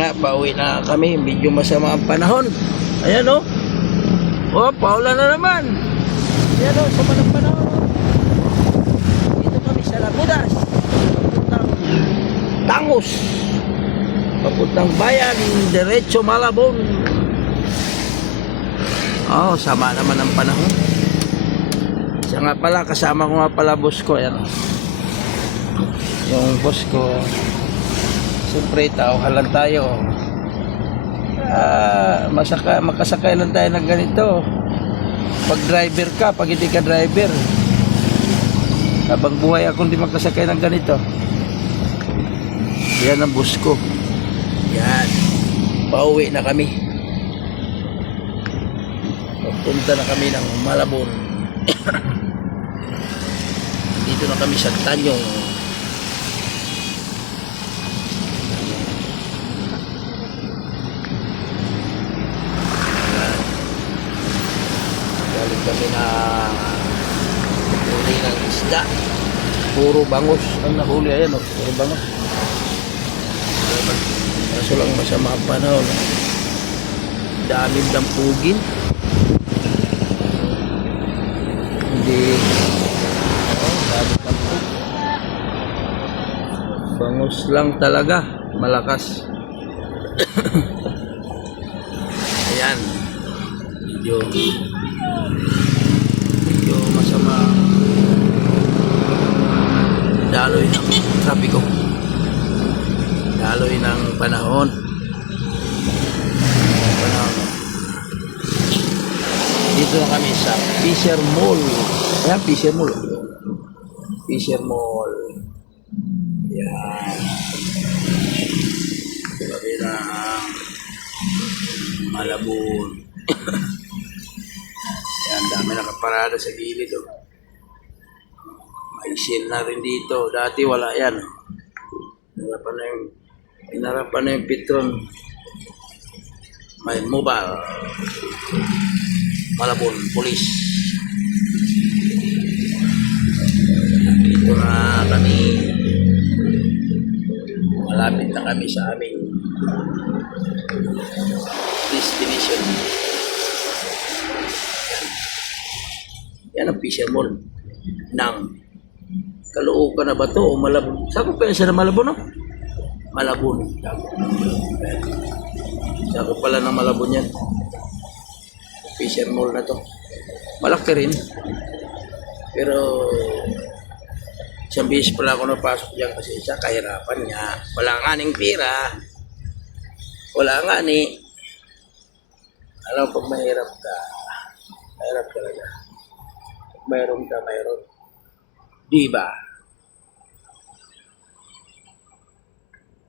nga, pauwi na kami. Medyo masama ang panahon. Ayan o. Oh, paulan na naman. Ayan o, sama ng panahon. Dito kami sa Lagudas. Papuntang Tangos. Papuntang bayan, diretso Malabon. Oh, sama naman ang panahon. Siya nga pala, kasama ko nga pala boss ko. Ayan o. Yung boss ko. Siyempre, tauhan lang tayo. Makasakay lang tayo ng ganito. Pag driver ka, pag hindi ka driver, habang buhay ako hindi makasakay ng ganito. Yan ang bus ko. Yan. Pauwi na kami. Papunta na kami ng Malabon. Dito na kami sa Tanyong. Kami na huli ng isda. Puro bangus ang nahuli. Ayan o, puro bangus. Kaso lang masama ang panahon. Daming dampugin. Hindi daming dampug. Bangus lang talaga. Malakas. Ayan. Medyo masama daloy ng trapiko, daloy ng panahon. Dito na kami sa Fisher Mall. Ayan, Fisher Mall. Fisher Mall. Ayan. Sabi na Malabon. Yan, dami nakaparada sa gilid oh. May shell na rin dito. Dati wala yan. Inarapan na yung Petron. May mobile. Malabon, police. Dito na kami. Malapit na kami sa aming destination. Yan ang Fisher Mall ng Caloocan na ba ito o Malabon? Saan ko pensa na Malabon no? Malabon. Saan ko pala ng Malabon yan? Fisher Mall na to. Malaki rin. Pero isang beses pala ako napasok dyan kasi sa kahirapan niya. Wala nga ning pira. Wala nga ni. Alam pag mahirap ka. Mahirap talaga. Mayroon ka, mayroon. Diba?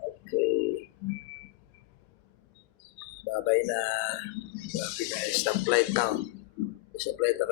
Okay. Babay na. Stoplight now. Stoplight na